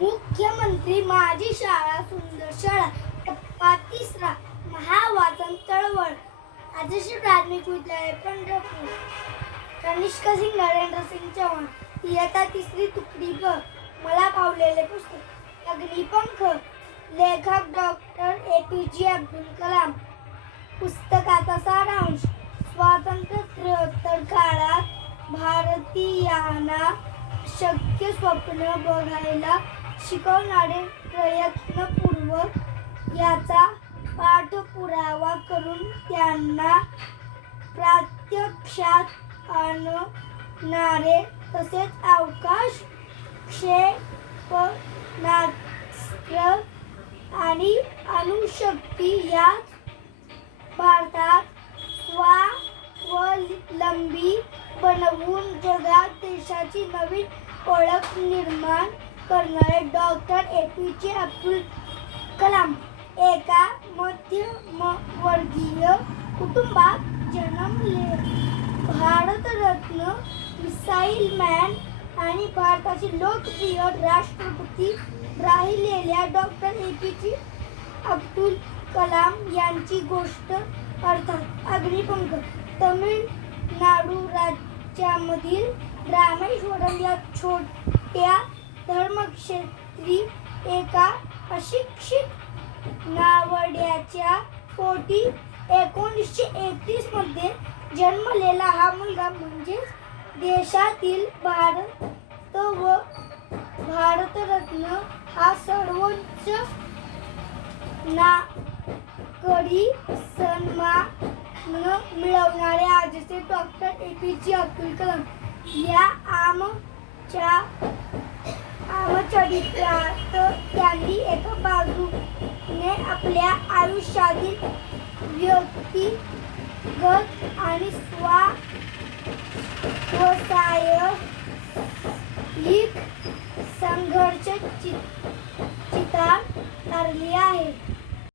मुख्यमंत्री माझी शाळा सुंदर शाळा टप्पा 3 महावाचन चळवळ आदर्श प्राथमिक विद्यालय पंढरपूर कनिष्क सिंग नरेंद्र सिंग चव्हाण इयत्ता 3 तुकडी ब मला पावलेले पुस्तक अग्निपंख लेखक डॉक्टर APJ अब्दुल कलाम पुस्तकाचा सारांश स्वातंत्र्योत्तर काळात भारतीयांना शक्य स्वप्न बघायला शिकवणारे प्रयत्नपूर्वक याचा पाठपुरावा करून त्यांना प्रत्यक्षात आणणारे तसेच अवकाश क्षेपणास्त्र आणि अणुशक्ती याच भारतात स्वावलंबी बनवून जगात देशाची नवीन ओळख निर्माण करणारे डॉक्टर APJ अब्दुल कलाम एका मध्यमवर्गीय कुटुंबात जन्मले. भारतरत्न मिसाईल मॅन आणि भारताचे लोकप्रिय राष्ट्रपती राहिलेल्या डॉक्टर APJ अब्दुल कलाम यांची गोष्ट अर्थात अग्निपंख तमिळनाडू राज्यामधील रामेश्वरम या छोट्या धर्मक्षेत्री एका अशिक्षित नावड्याच्या पोटी 1931 मध्ये जन्मलेला हा मुलगा म्हणजेच देशातील भारतरत्न हा सर्वोच्च नागरी सन्मान मिळवणारे आजचे डॉक्टर APJ अब्दुल कलाम या आमचरित्रात त्यांनी एका बाजूने आपल्या आयुष्यातील व्यक्तिगत आणि व्यावसायिक संघर्ष चितार मारली आहे.